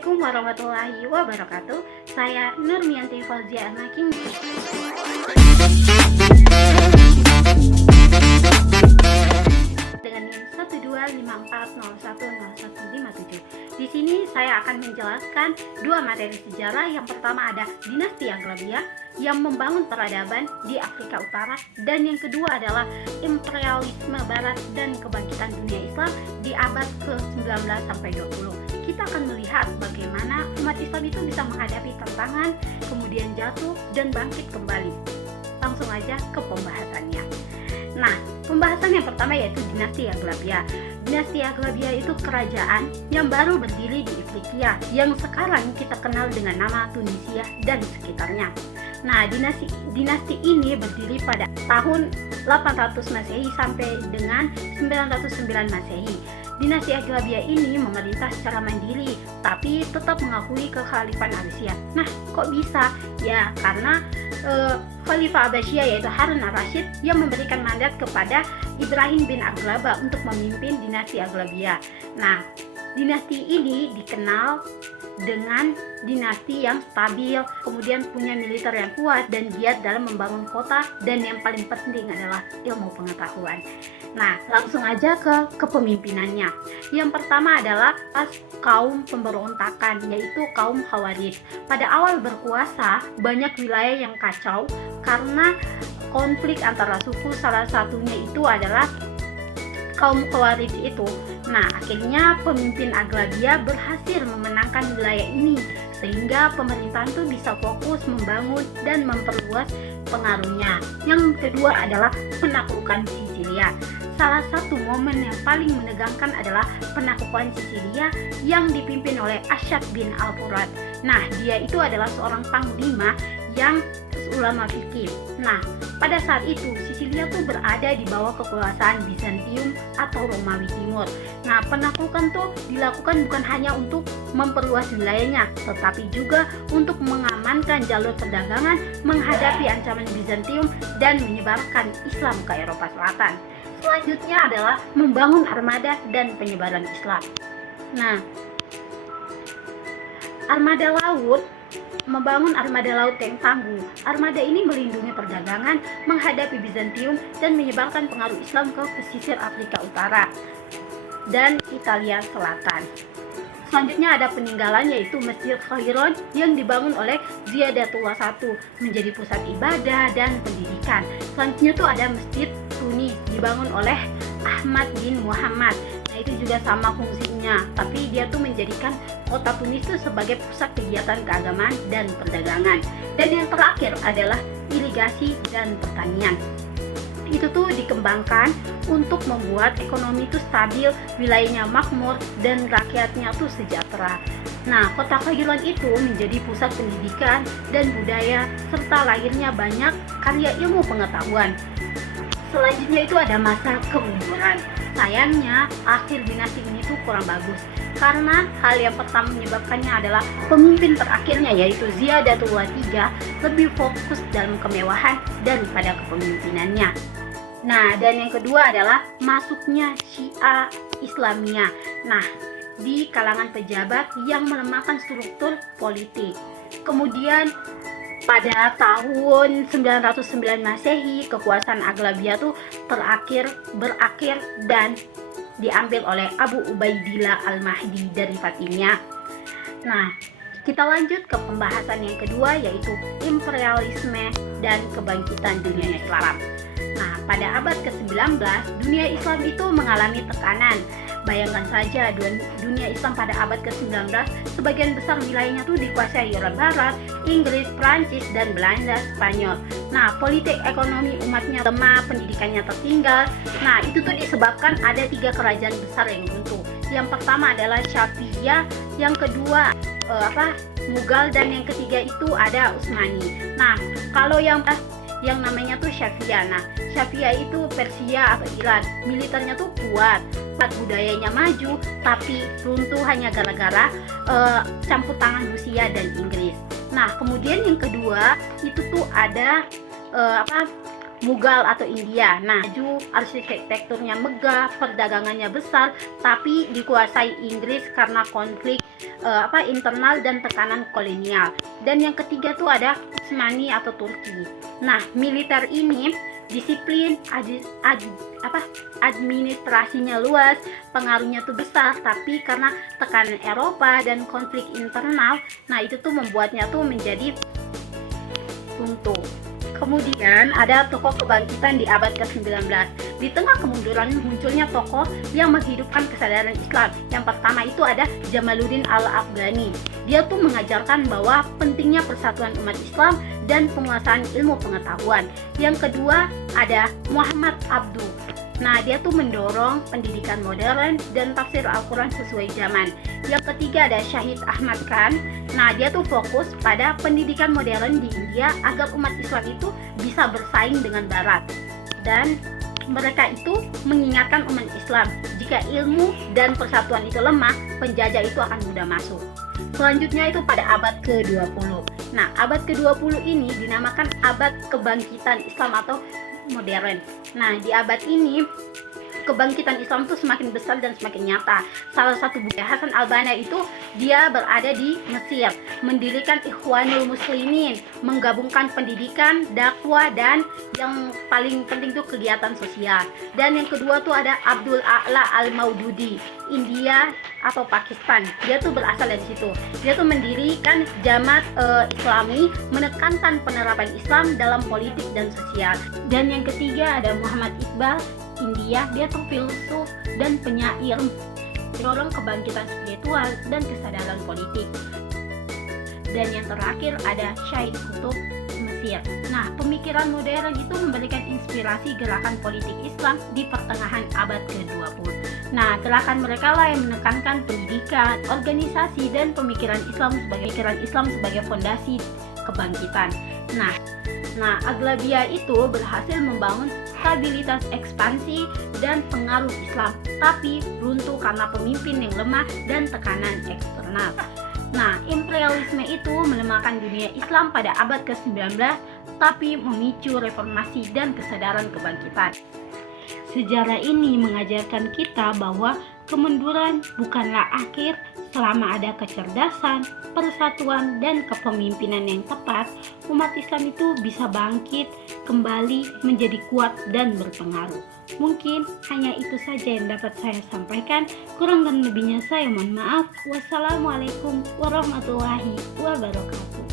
Assalamualaikum warahmatullahi wabarakatuh. Saya Nurmianti Fauzia Anakim dengan NIM 12540100157. Di sini saya akan menjelaskan dua materi sejarah. Yang pertama ada dinasti Aghlabiyah yang membangun peradaban di Afrika Utara, dan yang kedua adalah imperialisme Barat dan kebangkitan dunia Islam di abad ke-19 sampai 20. Kita akan melihat bagaimana umat Islam itu bisa menghadapi tantangan, kemudian jatuh dan bangkit kembali. Langsung aja ke pembahasannya. Nah, pembahasan yang pertama yaitu dinasti Aghlabiyah. Dinasti Aghlabiyah itu kerajaan yang baru berdiri di Afrika yang sekarang kita kenal dengan nama Tunisia dan sekitarnya. Nah, dinasti ini berdiri pada tahun 800 Masehi sampai dengan 909 Masehi. Dinasti Aghlabiyah ini memerintah secara mandiri, tapi tetap mengakui kekhalifan Abbasiyah. Nah, kok bisa? Ya, karena Khalifah Abbasiyah yaitu Harun al-Rashid yang memberikan mandat kepada Ibrahim bin Aghlaba untuk memimpin dinasti Aghlabiyah. Nah, dinasti ini dikenal dengan dinasti yang stabil, kemudian punya militer yang kuat dan giat dalam membangun kota, dan yang paling penting adalah ilmu pengetahuan. Nah, langsung aja ke kepemimpinannya. Yang pertama adalah kaum pemberontakan, yaitu kaum Khawarij. Pada awal berkuasa, banyak wilayah yang kacau karena konflik antara suku, salah satunya itu adalah kaum Khawarij itu. Nah, akhirnya pemimpin Aghlabiyah berhasil memenangkan wilayah ini, sehingga pemerintahan itu bisa fokus membangun dan memperluas pengaruhnya. Yang kedua adalah penaklukan Sisilia. Salah satu momen yang paling menegangkan adalah penaklukan Sisilia yang dipimpin oleh Ashad bin Al-Furat. Nah, dia itu adalah seorang panglima yang ulama fikih. Nah, pada saat itu Sisilia tuh berada di bawah kekuasaan Bizantium atau Romawi Timur. Nah, penaklukan tuh dilakukan bukan hanya untuk memperluas wilayahnya, tetapi juga untuk mengamankan jalur perdagangan, menghadapi ancaman Bizantium, dan menyebarkan Islam ke Eropa Selatan. Selanjutnya adalah membangun armada dan penyebaran Islam. Nah, membangun armada laut yang tangguh. Armada ini melindungi perdagangan, menghadapi Bizantium, dan menyebarkan pengaruh Islam ke pesisir Afrika Utara dan Italia Selatan. Selanjutnya ada peninggalan, yaitu Masjid Khairon yang dibangun oleh Ziyadatullah I menjadi pusat ibadah dan pendidikan. Selanjutnya tuh ada Masjid Tunis dibangun oleh Ahmad bin Muhammad. Nah, itu juga sama fungsinya, tapi dia tuh menjadikan kota Tunis itu sebagai pusat kegiatan keagamaan dan perdagangan. Dan yang terakhir adalah irigasi dan pertanian. Itu tuh dikembangkan untuk membuat ekonomi itu stabil, wilayahnya makmur, dan rakyatnya tuh sejahtera. Nah, kota Khairon itu menjadi pusat pendidikan dan budaya, serta lahirnya banyak karya ilmu pengetahuan. Selanjutnya itu ada masa kemunduran. Sayangnya, akhir dinasti ini tuh kurang bagus, karena hal yang pertama menyebabkannya adalah pemimpin terakhirnya, yaitu Ziyadatullah III, lebih fokus dalam kemewahan daripada kepemimpinannya. Nah, dan yang kedua adalah masuknya Syiah Islamiyah. Nah, di kalangan pejabat yang melemahkan struktur politik. Kemudian pada tahun 909 Masehi, kekuasaan Aghlabiyah tuh berakhir dan diambil oleh Abu Ubaidillah Al-Mahdi dari Fatimiyah. Nah, kita lanjut ke pembahasan yang kedua, yaitu imperialisme dan kebangkitan dunia Islam. Nah, pada abad ke-19, dunia Islam itu mengalami tekanan. Bayangkan saja, dunia Islam pada abad ke-19 sebagian besar wilayahnya tuh dikuasai oleh Barat, Inggris, Prancis, dan Belanda, Spanyol. Nah, politik ekonomi umatnya lemah, pendidikannya tertinggal. Nah, itu tuh disebabkan ada 3 kerajaan besar yang runtuh. Yang pertama adalah Safawiyah, yang kedua Mughal, dan yang ketiga itu ada Utsmani. Nah, kalau yang namanya tuh Safawiyah. Nah, Safawiyah itu Persia atau Iran. Militernya tuh kuat, budayanya maju, tapi runtuh hanya gara-gara campur tangan Rusia dan Inggris. Nah, kemudian yang kedua itu tuh ada Mughal atau India. Nah, maju, arsitekturnya megah, perdagangannya besar, tapi dikuasai Inggris karena konflik internal dan tekanan kolonial. Dan yang ketiga tuh ada Utsmani atau Turki. Nah, militer ini disiplin, administrasinya luas, pengaruhnya tuh besar, tapi karena tekanan Eropa dan konflik internal, nah itu tuh membuatnya tuh menjadi runtuh. Kemudian ada tokoh kebangkitan di abad ke-19. Di tengah kemunduran munculnya tokoh yang menghidupkan kesadaran Islam. Yang pertama itu ada Jamaluddin Al-Afghani. Dia tuh mengajarkan bahwa pentingnya persatuan umat Islam dan penguasaan ilmu pengetahuan. Yang kedua ada Muhammad Abduh. Nah, dia tuh mendorong pendidikan modern dan tafsir Al-Quran sesuai zaman. Yang ketiga ada Syahid Ahmad Khan. Nah, dia tuh fokus pada pendidikan modern di India agar umat Islam itu bisa bersaing dengan Barat. Dan mereka itu mengingatkan umat Islam, jika ilmu dan persatuan itu lemah, penjajah itu akan mudah masuk. Selanjutnya itu pada abad ke-20. Nah, abad ke-20 ini dinamakan abad kebangkitan Islam atau modern. Nah, di abad ini kebangkitan Islam itu semakin besar dan semakin nyata. Salah satu bukti Hasan al-Banna itu dia berada di Mesir, mendirikan Ikhwanul Muslimin, menggabungkan pendidikan, dakwah, dan yang paling penting itu kegiatan sosial. Dan yang kedua tuh ada Abdul A'la al-Maududi, India atau Pakistan. Dia tuh berasal dari situ. Dia tuh mendirikan Jamaat Islami, menekankan penerapan Islam dalam politik dan sosial. Dan yang ketiga ada Muhammad Iqbal, India. Dia tuh filsuf dan penyair, mendorong kebangkitan spiritual dan kesadaran politik. Dan yang terakhir ada Syed Qutb, Mesir. Nah, pemikiran modern itu memberikan inspirasi gerakan politik Islam di pertengahan abad ke-20. Nah, gerakan mereka lah yang menekankan pendidikan, organisasi, dan pemikiran Islam sebagai fondasi kebangkitan. Nah, Aghlabiyah itu berhasil membangun stabilitas ekspansi dan pengaruh Islam, tapi runtuh karena pemimpin yang lemah dan tekanan eksternal. Nah, imperialisme itu melemahkan dunia Islam pada abad ke-19, tapi memicu reformasi dan kesadaran kebangkitan. Sejarah ini mengajarkan kita bahwa kemunduran bukanlah akhir. Selama ada kecerdasan, persatuan, dan kepemimpinan yang tepat, umat Islam itu bisa bangkit kembali menjadi kuat dan berpengaruh. Mungkin hanya itu saja yang dapat saya sampaikan. Kurang dan lebihnya saya mohon maaf. Wassalamualaikum warahmatullahi wabarakatuh.